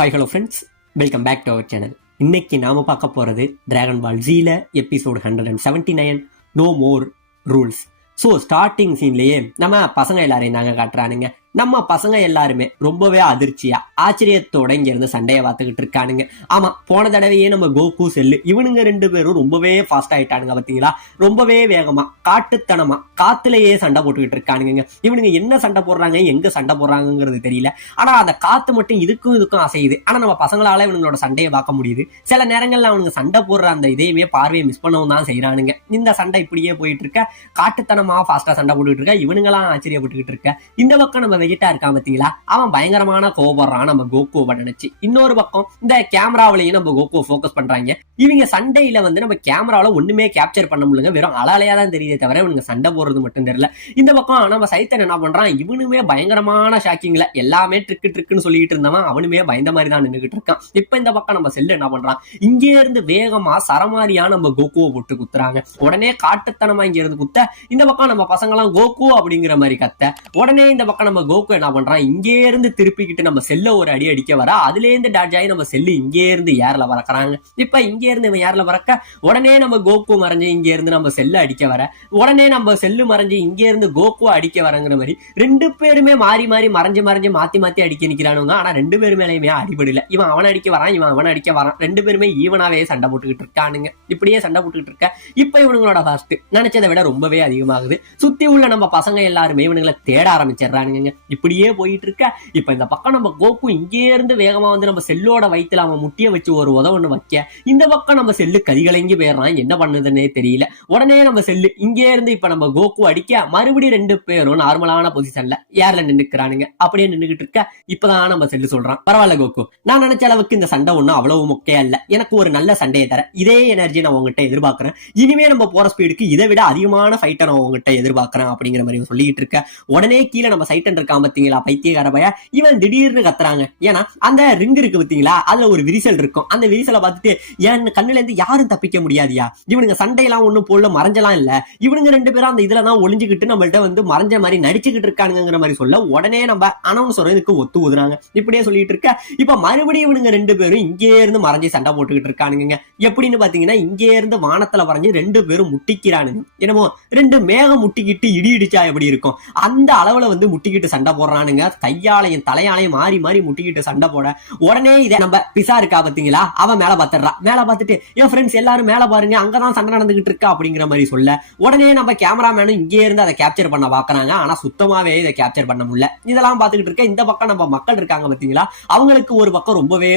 Hi hello friends, welcome back to our channel. இன்னைக்கு நாம பார்க்க போறது டிராகன் பால் ஜீல episode 179 no more rules. So starting சீன்லயே நம்ம பசங்க எல்லாரையும் தாங்க காட்டுறானுங்க. நம்ம பசங்க எல்லாருமே ரொம்பவே அதிர்ச்சியா ஆச்சரியத்தோட இங்க இருந்து சண்டையை பார்த்துக்கிட்டு இருக்கானுங்க. ஆமா, போன தடவையே நம்ம கோகு செல்லு இவனுங்க ரெண்டு பேரும் ரொம்பவே ஃபாஸ்ட் ஆயிட்டானுங்க. பாத்தீங்களா, ரொம்பவே வேகமா காட்டுத்தனமா காத்துலயே சண்டை போட்டுக்கிட்டு இருக்கானுங்க. இவனுங்க என்ன சண்டை போடுறாங்க, எங்க சண்டை போடுறாங்கிறது தெரியல. ஆனா அந்த காத்து மட்டும் இதுக்கும் அசையுது. ஆனா நம்ம பசங்களால இவங்களோட சண்டையை பார்க்க முடியுது. சில நேரங்கள்ல அவனுங்க சண்டை போடுற அந்த இதையுமே பார்வையை மிஸ் பண்ணவும் தான் செய்யறானுங்க. இந்த சண்டை இப்படியே போயிட்டு இருக்க, காட்டுத்தனமா ஃபாஸ்டா சண்டை போட்டுக்கிட்டு இருக்க, இவனுங்களாம் ஆச்சரியப்பட்டுக்கிட்டு இருக்க. இந்த பக்கம் நம்ம வெஜிட்டா இருக்கான் பாத்தீங்களா, அவன் பயங்கரமான கோபப்படுறான் நம்ம கோகுவை நினைச்சு. இன்னொரு பக்கம் இந்த கேமராவிலையும் நம்ம கோகுவை போக்கஸ் பண்றாங்க. இவங்க சண்டையில நம்ம கேமராவில ஒண்ணுமே கேப்சர் பண்ண முடியல, வெறும் அலாலையா தான் தெரியுதே தவிர இவனுங்க சண்டை போடுறது மட்டும் தெரியல. இந்த பக்கம் நம்ம சைத்தன் என்ன பண்றான், இவனுமே பயங்கரமான ஷாக்கிங்ல எல்லாமே ட்ரிக்குன்னு சொல்லிட்டு இருந்தவன் அவனுமே பயந்த மாதிரி தான் நின்றுகிட்டு இருக்கான். இப்ப இந்த பக்கம் நம்ம செல்லு என்ன பண்றான், இங்கே இருந்து வேகமா சரமாரியா நம்ம கோகுவை போட்டு குத்துறாங்க. உடனே காட்டுத்தனமா இங்க இருந்து குத்த, இந்த பக்கம் நம்ம பசங்க எல்லாம் கோகு அப்படிங்கிற மாதிரி கத்த, உடனே இந்த பக்கம் நம்ம கோகு என்ன பண்றான், இங்கே இருந்து திருப்பிக்கிட்டு நம்ம செல்ல ஒரு அடி அடிக்க வர, அதுல இருந்து டாட்ஜ் ஆகி நம்ம செல்லு இங்கே இருந்து ஏர்ல பறக்குறாங்க. இப்ப இங்கே இருந்து இவன் ஏர்ல பறக்க, உடனே நம்ம கோகு மறைஞ்சு இங்க இருந்து நம்ம செல்ல அடிக்க வர, உடனே நம்ம செல்லு மறைஞ்சு இங்கே இருந்து கோகு அடிக்க வரங்கிற மாதிரி ரெண்டு பேருமே மாறி மறைஞ்சு மாத்தி அடிக்க நிக்கிறானுங்க. ஆனா ரெண்டு பேரு மேலேயுமே அடிபடல. இவன் அவன் அடிக்க வரான், இவன் அவன் அடிக்க வரான். ரெண்டு பேருமே ஈவனாவே சண்டை போட்டுக்கிட்டு இருக்கானுங்க. இப்படியே சண்டை போட்டுக்கிட்டு இருக்க, இப்ப இவனுங்களோட ஃபாஸ்ட் நினைச்சதை விட ரொம்பவே அதிகமாகுது. சுத்தி உள்ள நம்ம பசங்க எல்லாருமே இவனுங்களை தேட ஆரம்பிச்சிடறானுங்க. இப்படியே போயிட்டு இருக்க, இப்ப இந்த பக்கம் நம்ம கோகு இங்கே இருந்து வேகமா நம்ம செல்லோட வயிற்றுல அவன் முட்டிய வச்சு ஒரு உதவொன்னு வைக்க, இந்த பக்கம் நம்ம செல்லு கதிகலங்கி போயிடுறான். என்ன பண்ணுதுன்னே தெரியல. உடனே நம்ம செல்லு இங்கே இருந்து இப்ப நம்ம கோகு அடிக்க, மறுபடியும் ரெண்டு பேரும் நார்மலான பொசிஷன்ல ஏர்ல நின்னுக்கிறானுங்க. அப்படியே நின்னுகிட்டு இருக்க, இப்பதான் நம்ம செல்லு சொல்றான், பரவாயில்ல கோகு, நான் நினைச்ச அளவுக்கு இந்த சண்டை ஒண்ணும் அவ்வளவு முக்கியம் இல்ல. எனக்கு ஒரு நல்ல சண்டையை தர இதே எனர்ஜி நான் உங்ககிட்ட எதிர்பார்க்கிறேன். இனிமே நம்ம போற ஸ்பீடுக்கு இதை விட அதிகமான ஃபைட்டை நான் உங்ககிட்ட எதிர்பார்க்கிறேன் அப்படிங்கிற மாதிரி சொல்லிட்டு இருக்க. உடனே கீழே நம்ம சைட்டன் இருக்கான் பாத்தீங்களா, பைத்தியக்கார பைய, இவன் திடீர்னு கத்துறாங்க. ஏன்னா அந்த ரிங் இருக்கு பாத்தீங்களா, அதுல ஒரு விரிசல் இருக்கும். அந்த விரிசலை பார்த்துட்டு என் கண்ணுல இருந்து யாரும் தப்பிக்க முடியாதியா, இவனுங்க சண்டையெல்லாம் ஒண்ணும் போல மறைஞ்சலாம் இல்ல, இவனுங்க ரெண்டு பேரும் அந்த இதுலதான் ஒளிஞ்சுக்கிட்டு நம்மள்ட்ட மறைஞ்ச மாதிரி நடிச்சுக்கிட்டு இருக்கானுங்கிற மாதிரி சொல்ல, உடனே நம்ம அனௌன்ஸ் சொல்றதுக்கு ஒத்து ஊதுறாங்க. இப்படியே சொல்லிட்டு இருக்க, இப்ப மறுபடியும் இவனுங்க ரெண்டு பேரும் இங்கே இருந்து மறைஞ்சு சண்டை போட்டுக்கிட்டு இருக்கானுங்க. எப்படின்னு பாத்தீங்கன்னா, இங்கே இருந்து வானத்துல வரைஞ்சு ரெண்டு பேரும் முட்டிக்கிறானுங்க. என்னமோ ரெண்டு மேகம் முட்டிக்கிட்டு இடி இடிச்சா எப்படி இருக்கும் அந்த அளவுல முட்டிக்கிட்டு சண்டை போடுறானுங்க. கையாலையும் தலையாலையும் மாறி முட்டிக்கிட்டு சண்டை போட, உடனே இதை நம்ம பிசா இருக்கா பாத்தீங்களா, அவன் மேல பாத்துறான். மேல பாத்துட்டு என் ஃப்ரெண்ட்ஸ் எல்லாரும் மேல பாருங்க, அங்கதான் சண்டை நடந்துகிட்டு இருக்கா அப்படிங்கிற மாதிரி சொல்ல, உடனே நம்ம கேமராமேனும் இங்கே இருந்து அதை கேப்சர் பண்ண பாக்குறாங்க. ஆனா சுத்தமாவே இதை கேப்சர் பண்ண முடியல. இதெல்லாம் பாத்துக்கிட்டு இருக்க, இந்த பக்கம் நம்ம மக்கள் இருக்காங்க பாத்தீங்களா, அவங்களுக்கு ஒரு பக்கம் ரொம்பவே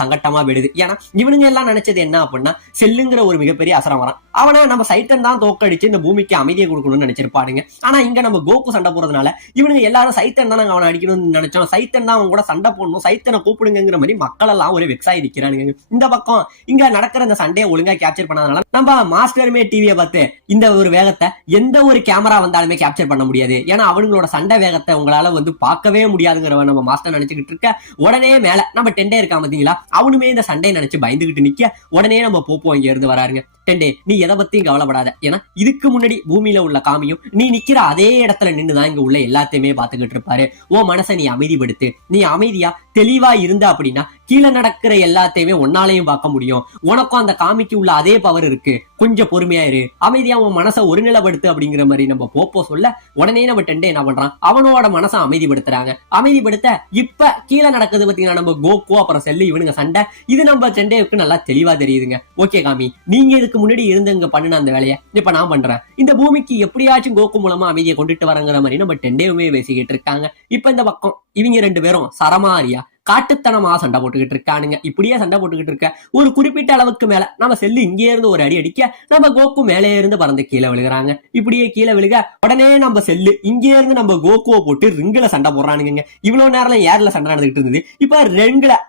சங்கட்டமா விடுது. ஏன்னா இவனுங்க எல்லாம் நினைச்சது என்ன அப்படின்னா, செல்லுங்கிற ஒரு மிகப்பெரிய அசரம் வரான், அவனை நம்ம சைட்டன் தான் தோக்கடிச்சு இந்த பூமிக்கு அமைதியை கொடுக்கணும்னு நினைச்சிருப்பானுங்க. ஆனா இங்க நம்ம கோகு சண்டை போறதுனால இவனுங்க எல்லாரும் சைத்தன் தான் அவனை அடிக்கணும்னு நினைச்சோம், சைத்தன் தான் அவங்க கூட சண்டை போடணும், சைத்தனை கூப்பிடுங்கிற மாதிரி மக்கள் எல்லாம் ஒரு வெக்ஸாகி நிக்கிறானுங்க. இந்த பக்கம் இங்க நடக்கிற இந்த சண்டையை ஒழுங்கா கேப்சர் பண்ணாதனால நம்ம மாஸ்டருமே டிவியை பார்த்து இந்த ஒரு வேகத்தை எந்த ஒரு கேமரா வந்தாலுமே கேப்சர் பண்ண முடியாது. ஏன்னா அவங்களோட சண்டை வேகத்தை உங்களால பார்க்கவே முடியாதுங்கிற நம்ம மாஸ்டர் நினைச்சுக்கிட்டு இருக்க, உடனே மேல நம்ம டெண்டே இருக்கா பாத்தீங்களா, அவனுமே இந்த சண்டையை நினைச்சு பயந்துகிட்டு நிக்க, உடனே நம்ம போப்போ இங்க இருந்து வராருங்க. டெண்டே, நீ எதை பத்தியும் கவலைப்படாத. ஏன்னா இதுக்கு முன்னாடி பூமியில உள்ள காமியும் நீ நிக்கிற அதே இடத்துல நின்றுதான் இங்க உள்ள எல்லாத்தையுமே பாத்துக்கிட்டு இருப்பாரு. ஓ மனசை நீ அமைதிப்படுத்து. நீ அமைதியா தெளிவா இருந்த அப்படின்னா கீழே நடக்கிற எல்லாத்தையுமே ஒன்னாலையும் பார்க்க முடியும். உனக்கும் அந்த காமிக்கு உள்ள அதே பவர் இருக்கு. கொஞ்சம் பொறுமையா இரு, அமைதியா உன் மனசை ஒருநிலைப்படுத்து அப்படிங்கிற மாதிரி நம்ம போப்போ சொல்ல, உடனே நம்ம டெண்டே என்ன பண்றான், அவனோட மனசை அமைதிப்படுத்துறாங்க. அமைதிப்படுத்த இப்ப கீழே நடக்குது பாத்தீங்கன்னா நம்ம கோகு அப்புறம் செல்லு இவனுங்க சண்டை. இது நம்ம டெண்டேவுக்கு நல்லா தெளிவா தெரியுதுங்க. ஓகே காமி, நீங்க இதுக்கு முன்னாடி இருந்தவங்க பண்ணுன அந்த வேலையை இப்ப நான் பண்றேன். இந்த பூமிக்கு எப்படியாச்சும் கோகு மூலமா அமைதியை கொண்டுட்டு வரங்கிற மாதிரி நம்ம டெண்டேவுமே பேசிக்கிட்டு இருக்காங்க. இப்ப இந்த பக்கம் இவங்க ரெண்டு பேரும் சரமாரியா காட்டுத்தனமா சண்டை போட்டுக்கிட்டு இருக்கானுங்க. இப்படியே சண்டை போட்டுக்கிட்டு இருக்க, ஒரு குறிப்பிட்ட அளவுக்கு மேல நம்ம செல்லு இங்கே இருந்து ஒரு அடி அடிக்க, நம்ம கோகு மேலே இருந்து பறந்து கீழே விழுகிறாங்க. இப்படியே கீழே விழுக, உடனே நம்ம செல்லு இங்கே இருந்து நம்ம கோகுவை போட்டு ரிங்குல சண்டை போடுறானுங்க. இவ்வளவு நேரம் ஏர்ல சண்டை நடந்துகிட்டு இருந்தது, இப்ப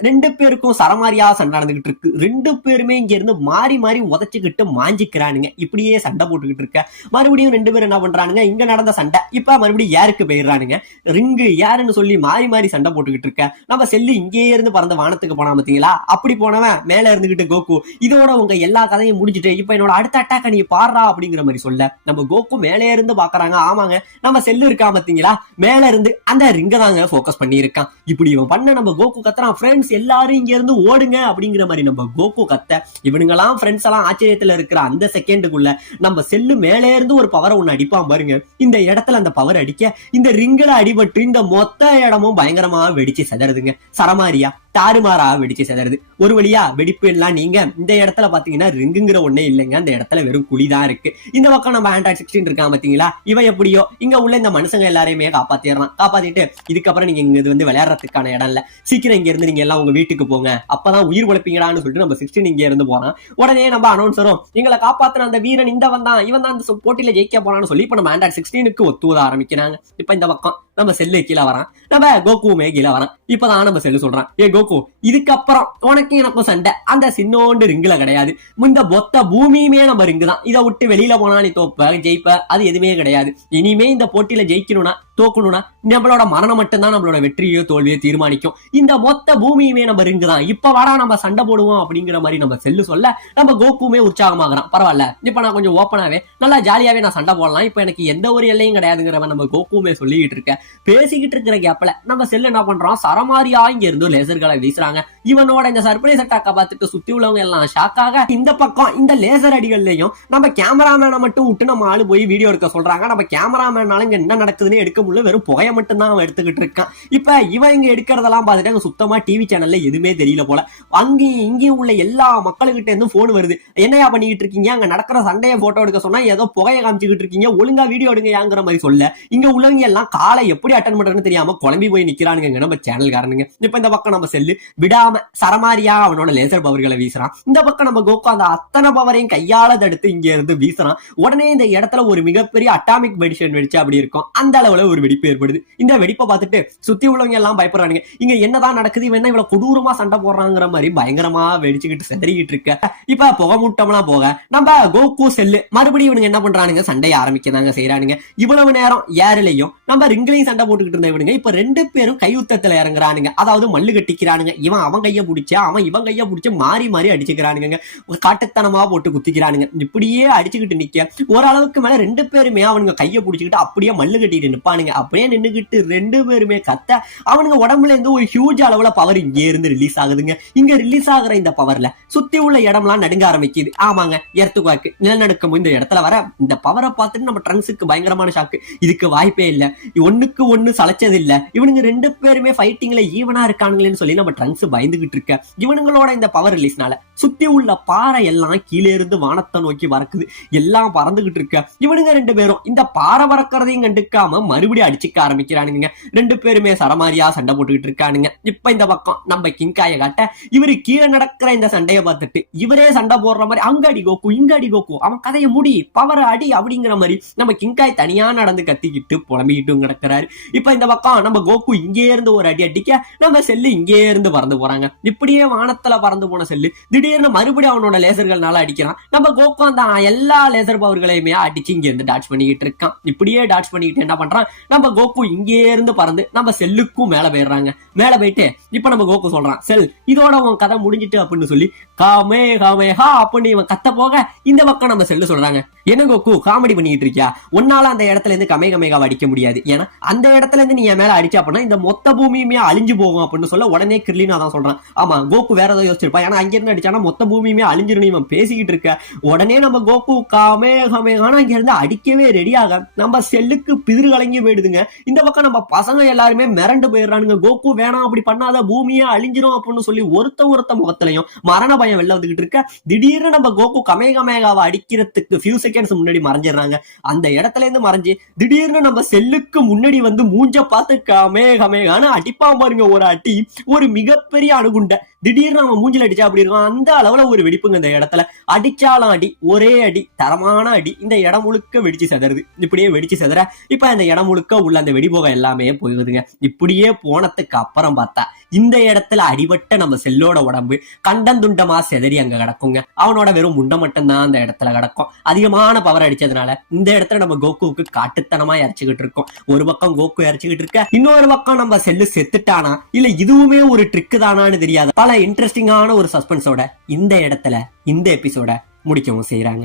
ரெண்டு பேருக்கும் சரமாரியா சண்டை நடந்துகிட்டு இருக்கு. ரெண்டு பேருமே இங்க இருந்து மாறி உதச்சுக்கிட்டு மாஞ்சிக்கிறானுங்க. இப்படியே சண்டை போட்டுக்கிட்டு இருக்க, மறுபடியும் ரெண்டு பேரும் என்ன பண்றானுங்க, இங்க நடந்த சண்டை இப்ப மறுபடியும் ஏருக்கு போயிடுறானுங்க. ரிங்கு யாருன்னு சொல்லி மாறி சண்டை போட்டுக்கிட்டு இருக்க, நம்ம செல்லு செல்லு இங்கே இருந்து பறந்த வானத்துக்கு போனா பாத்தீங்களா, அப்படி போனவன் மேல இருந்துகிட்டு கோகு இதோட உங்க எல்லா கதையும் முடிஞ்சுட்டு இப்ப என்னோட அடுத்த அட்டாக்க நீ பாடுறா அப்படிங்கிற மாதிரி சொல்ல நம்ம கோகு மேலே இருந்து பாக்குறாங்க. ஆமாங்க, நம்ம செல்லு இருக்கா பாத்தீங்களா, மேல இருந்து அந்த ரிங்க தாங்க போக்கஸ் பண்ணி இருக்கான். இப்படி இவன் பண்ண நம்ம கோகு கத்துறான், ஃப்ரெண்ட்ஸ் எல்லாரும் இங்க இருந்து ஓடுங்க அப்படிங்கிற மாதிரி நம்ம கோகு கத்த இவனுங்கெல்லாம் ஃப்ரெண்ட்ஸ் எல்லாம் ஆச்சரியத்துல இருக்கிற அந்த செகண்டுக்குள்ள நம்ம செல்லு மேலே இருந்து ஒரு பவரை ஒண்ணு அடிப்பான் பாருங்க. இந்த இடத்துல அந்த பவர் அடிக்க இந்த ரிங்கல அடிபட்டு இந்த மொத்த இடமும் பயங்கரமா வெடிச்சு செதறதுங்க. சரமாரியா தாறுமாறா வெடிச்சு செதறது. ஒரு வழியா வெடிப்பு எல்லாம் நீங்க இந்த இடத்துல பாத்தீங்கன்னா ரிங்குங்கிற ஒண்ணே இல்லைங்க, அந்த இடத்துல வெறும் குழிதான் இருக்கு. இந்த பக்கம் நம்ம ஆண்ட்ராய்ட் 16 இருக்கான் பாத்தீங்களா, இவன் எப்படியோ இங்க உள்ள இந்த மனுஷங்க எல்லாரையுமே காப்பாத்திடுறான். காப்பாத்திட்டு இதுக்கப்புறம் நீங்க இங்க வந்து விளையாடுறதுக்கான இடம் இல்ல, சீக்கிரம் இங்க இருந்து நீங்க எல்லாம் உங்க வீட்டுக்கு போங்க, அப்பதான் உயிர் உழைப்பீங்களான்னு சொல்லிட்டு நம்ம 16 இங்க இருந்து போறான். உடனே நம்ம அனௌன்சரும் எங்களை காப்பாத்தின அந்த வீரன் இந்த வந்தான், இவன் தான் அந்த போட்டியில ஜெயிக்க போறான்னு சொல்லி இப்ப நம்ம ஆண்ட்ராய்ட் 16க்கு ஒத்துவத ஆரம்பிக்கிறாங்க. இப்ப இந்த பக்கம் நம்ம செல்லு கீழே வரான், நம்ம கோகுமே கீழே வரான். இப்பதான் நம்ம செல்லு சொல்றான், ஏ கோகு இதுக்கப்புறம் உனக்கு எனக்கும் சண்டை அந்த சின்னோண்டு ரிங்குல கிடையாது, இந்த மொத்த பூமியுமே நம்ம ரிங்கு தான், இதை விட்டு வெளியில போனா நீ தோப்ப ஜெயிப்ப அது எதுவுமே கிடையாது. இனிமே இந்த போட்டியில ஜெயிக்கணும்னா தோக்கணும்னா நம்மளோட மரணம் மட்டும்தான் நம்மளோட வெற்றியோ தோல்வியோ தீர்மானிக்கும், இந்த மொத்த பூமியுமே நம்ம ரிங்கு தான், இப்ப வாடா நம்ம சண்டை போடுவோம் அப்படிங்கிற மாதிரி நம்ம செல்லு சொல்ல நம்ம கோகுமே உற்சாகமாகறான். பரவாயில்ல, இப்ப நான் கொஞ்சம் ஓப்பனாவே நல்லா ஜாலியாவே நான் சண்டை போடலாம், இப்ப எனக்கு எந்த ஒரு எல்லையும் கிடையாதுங்கிற நம்ம கோகுமே சொல்லிக்கிட்டு இருக்க. பேசிக்கிட்டு இருக்கிற கேப்ல நம்ம செல்லு என்ன பண்றோம், சரமாரியா இங்க இருந்து லேசர்களை வீசுறாங்க. இவனோட இந்த சர்ப்ரைஸ் அட்டாக்க பார்த்துட்டு சுத்தி உள்ளவங்க எல்லாம் ஷாக்காக இந்த பக்கம் இந்த லேசர் அடிகள்லயும் நம்ம கேமராமேனை மட்டும் விட்டு நம்ம ஆளு போய் வீடியோ எடுக்க சொல்றாங்க. நம்ம கேமராமேனால இங்க என்ன நடக்குதுன்னு எடுக்க முடியல, வெறும் புகைய மட்டும் தான் அவன் எடுத்துக்கிட்டு இருக்கான். இப்ப இவன் இங்க எடுக்கிறதெல்லாம் பார்த்துட்டு அங்க சுத்தமா டிவி சேனல்ல எதுவுமே தெரியல போல. அங்கேயும் இங்கேயும் உள்ள எல்லா மக்கள்கிட்ட இருந்து போன் வருது, என்னையா பண்ணிக்கிட்டு இருக்கீங்க, அங்க நடக்கிற சண்டையை போட்டோ எடுக்க சொன்னா ஏதோ புகையை காமிச்சுக்கிட்டு இருக்கீங்க, ஒழுங்கா வீடியோ எடுங்கங்கிற மாதிரி சொல்ல இங்க உள்ளவங்க எல்லாம் காலை எப்படி அட்டன் பண்றதுன்னு தெரியாம குழம்பி போய் நிக்கிறானுங்க நம்ம சேனல்காரனுங்க. இப்ப இந்த பக்கம் நம்ம செல்லு விடாம சரமாரியா அவனோட லேசர் பவர்களை வீசுறான். இந்த பக்கம் நம்ம கோகு அந்த அத்தனை பவரையும் கையால தடுத்து இங்க இருந்து வீசுறான். உடனே இந்த இடத்துல ஒரு மிகப்பெரிய அட்டாமிக் வெடிஷன் வெடிச்சு அப்படி இருக்கும், அந்த அளவுல ஒரு வெடிப்பு ஏற்படுது. இந்த வெடிப்பை பார்த்துட்டு சுத்தி உள்ளவங்க எல்லாம் பயப்படுறாங்க, இங்க என்னதான் நடக்குது, இவன் இவ்வளவு கொடூரமா சண்டை போடுறாங்கிற மாதிரி பயங்கரமா வெடிச்சுக்கிட்டு செதறிக்கிட்டு இருக்க. இப்ப புகை மூட்டம்லாம் போக நம்ம கோகு செல்லு மறுபடியும் இவனுங்க என்ன பண்றானுங்க, சண்டையை ஆரம்பிக்கிறாங்க செய்யறானுங்க. இவ்வளவு நேரம் ஏர்லயும் நம்ம ரிங்லையும் சண்டை போட்டுக்கிட்டு இருந்த இவனுங்க இப்ப ரெண்டு பேரும் கையுத்தத்துல இறங்குறானுங்க, அதாவது மல்லு கட்டிக்கிறானுங்க. இவன் அவன் கைய பிடிச்ச அவன் இவன் கைய பிடிச்ச மாறி மாறி அடிச்சுக்கிறானுங்க, காட்டுத்தனமா போட்டு குத்திக்கிறானுங்க. இப்படியே அடிச்சுக்கிட்டு நிக்க ஓரளவுக்கு மேல ரெண்டு பேருமே அவனுங்க கைய பிடிச்சுக்கிட்டு அப்படியே மல்லு கட்டிட்டு நிப்பானுங்க. அப்படியே நின்னுகிட்டு ரெண்டு பேருமே கத்த அவனுங்க உடம்புல இருந்து ஒரு ஹியூஜ் அளவுல பவர் இங்கே இருந்து ரிலீஸ் ஆகுதுங்க. இங்க ரிலீஸ் ஆகுற இந்த பவர்ல சுத்தி உள்ள இடம்லாம் நடுங்க ஆரம்பிக்குது. ஆமாங்க, எர்த்துக்குவாக்கு நிலநடுக்கம் இந்த இடத்துல வர இந்த பவரை பார்த்துட்டு நம்ம ட்ரங்க்ஸுக்கு பயங்கரமான ஷாக்கு. இதுக்கு வாய்ப்பே இல்ல, ஒண்ணுக்கு ஒண்ணு சளைச்சது இல்ல, இவனுங்க ரெண்டு பேருமே ஃபைட்டிங்ல ஈவனா இருக்கானுங்களேன்னு சொல்லி நம்ம ட்ரங்க்ஸ் பயந்துகிட்டு இருக்க. இவனுங்களோட இந்த பவர் ரிலீஸ்னால சுத்தி உள்ள பாறை எல்லாம் கீழே இருந்து வானத்தை நோக்கி பறக்குது, எல்லாம் பறந்துகிட்டு இருக்க. இவனுங்க ரெண்டு பேரும் இந்த பாறை பறக்கிறதையும் கண்டுக்காம மறுபடியும் அடிச்சுக்க ஆரம்பிக்கிறானுங்க. ரெண்டு பேருமே சரமாரியா சண்டை போட்டுக்கிட்டு இருக்கானுங்க. இப்ப இந்த பக்கம் நம்ம கிங்காய காட்ட இவரு கீழே நடக்கிற இந்த சண்டையை பார்த்துட்டு இவரே சண்டை போடுற மாதிரி அங்க அடி கோகு இங்க அடி கோகு அவன் கதையை முடி பவர் அடி அப்படிங்கிற மாதிரி நம்ம கிங்காய் தனியா நடந்து கத்திக்கிட்டு புலம்பிக்கிட்டு கிடக்கிறாரு. இப்ப இந்த பக்கம் நம்ம கோகு இங்கே இருந்து ஒரு அடி அடிக்க நம்ம செல்லு இங்கே இருந்து பறந்து போறாங்க. இப்படியே வானத்துல பறந்து போன செல்லு திடீர்னு மறுபடியும் அவனோட லேசர்கள்னால அடிக்கிறான். நம்ம கோகு அந்த எல்லா லேசர் பவர்களையுமே அடிச்சு இங்க இருந்து டாட்ச் பண்ணிக்கிட்டு இருக்கான். இப்படியே டாட்ச் பண்ணிக்கிட்டு என்ன பண்றான், நம்ம கோகு இங்கே இருந்து பறந்து நம்ம செல்லுக்கும் மேல போயிடுறாங்க. மேல போயிட்டு இப்ப நம்ம கோகு சொல்றான், செல் இதோட உன் கதை முடிஞ்சிட்டு அப்படின்னு சொல்லி காமே காமே ஹா அப்படின்னு இவன் கத்த போக இந்த பக்கம் நம்ம செல்லு சொல்றாங்க, என்ன கோகு காமெடி பண்ணிட்டு இருக்கியா, உன்னால அந்த இடத்துல இருந்து கமே கமேகாவை அடிக்க முடியாது, ஏன்னா அந்த இடத்துல இருந்து நீ என் மேல அடிச்சா அப்படின்னா இந்த மொத்த பூமியுமே அழிஞ்சு போகும் அப்படின்னு சொல்ல உடனே கிர்லினா தான் சொல்றான், ஆமா கோகு வேற ஏதோ யோசிச்சிருப்பா, ஏன்னா அங்க இருந்து அடிச்சானா மொத்த பூமியுமே அழிஞ்சிரும் இவன் பேசிக்கிட்டு இருக்க. உடனே நம்ம கோகு காமே கமேகானா இங்க இருந்து அடிக்கவே ரெடியாக நம்ம செல்லுக்கு பிதிரு கலங்கி போயிடுதுங்க. இந்த பக்கம் நம்ம பசங்க எல்லாருமே மிரண்டு போயிடுறானுங்க, கோகு வேணாம் அப்படி பண்ணாத பூமியே அழிஞ்சிரும் அப்படின்னு சொல்லி ஒருத்த முகத்திலையும் மரண பயம் வெளில வந்துகிட்டு இருக்க. திடீர்னு நம்ம கோகு கமேகமேகாவை அடிக்கிறதுக்கு ஃபியூ செகண்ட்ஸ் முன்னாடி மறைஞ்சிடறாங்க. அந்த இடத்துல இருந்து மறைஞ்சு திடீர்னு நம்ம செல்லுக்கு முன்னாடி வந்து மூஞ்ச பார்த்து கமேகமேகான்னு அடிப்பா பாருங்க. ஒரு அடி ஒரு மிகப்பெரிய அணுகுண்ட திடீர்னு அவன் மூஞ்சில அடிச்சா அப்படி இருக்கும், அந்த அளவுல ஒரு வெடிப்புங்க. இந்த இடத்துல அடிச்சாலும் அடி, ஒரே அடி, தரமான அடி, இந்த இடம் முழுக்க வெடிச்சு செதறது. இப்படியே வெடிச்சு செதற இப்ப இந்த இடம் முழுக்க முழுக்க உள்ள அந்த வெடிபோகம் எல்லாமே போயிடுதுங்க. இப்படியே போனதுக்கு அப்புறம் பார்த்தா இந்த இடத்துல அடிபட்ட நம்ம செல்லோட உடம்பு கண்டந்துண்டமா செதறி அங்க கிடக்குங்க. அவனோட வெறும் முண்டை மட்டும்தான் அந்த இடத்துல கிடக்கும். அதிகமான பவர் அடிச்சதுனால இந்த இடத்துல நம்ம கோகுவுக்கு காட்டுத்தனமா இறச்சிக்கிட்டு இருக்கோம். ஒரு பக்கம் கோகு இறச்சிக்கிட்டு இருக்க, இன்னொரு பக்கம் நம்ம செல்லு செத்துட்டானா இல்ல இதுவுமே ஒரு ட்ரிக்கு தானான்னு தெரியாது. பல இன்ட்ரெஸ்டிங்கான ஒரு சஸ்பென்ஸோட இந்த இடத்துல இந்த எபிசோட முடிக்கவும் செய்யறாங்க.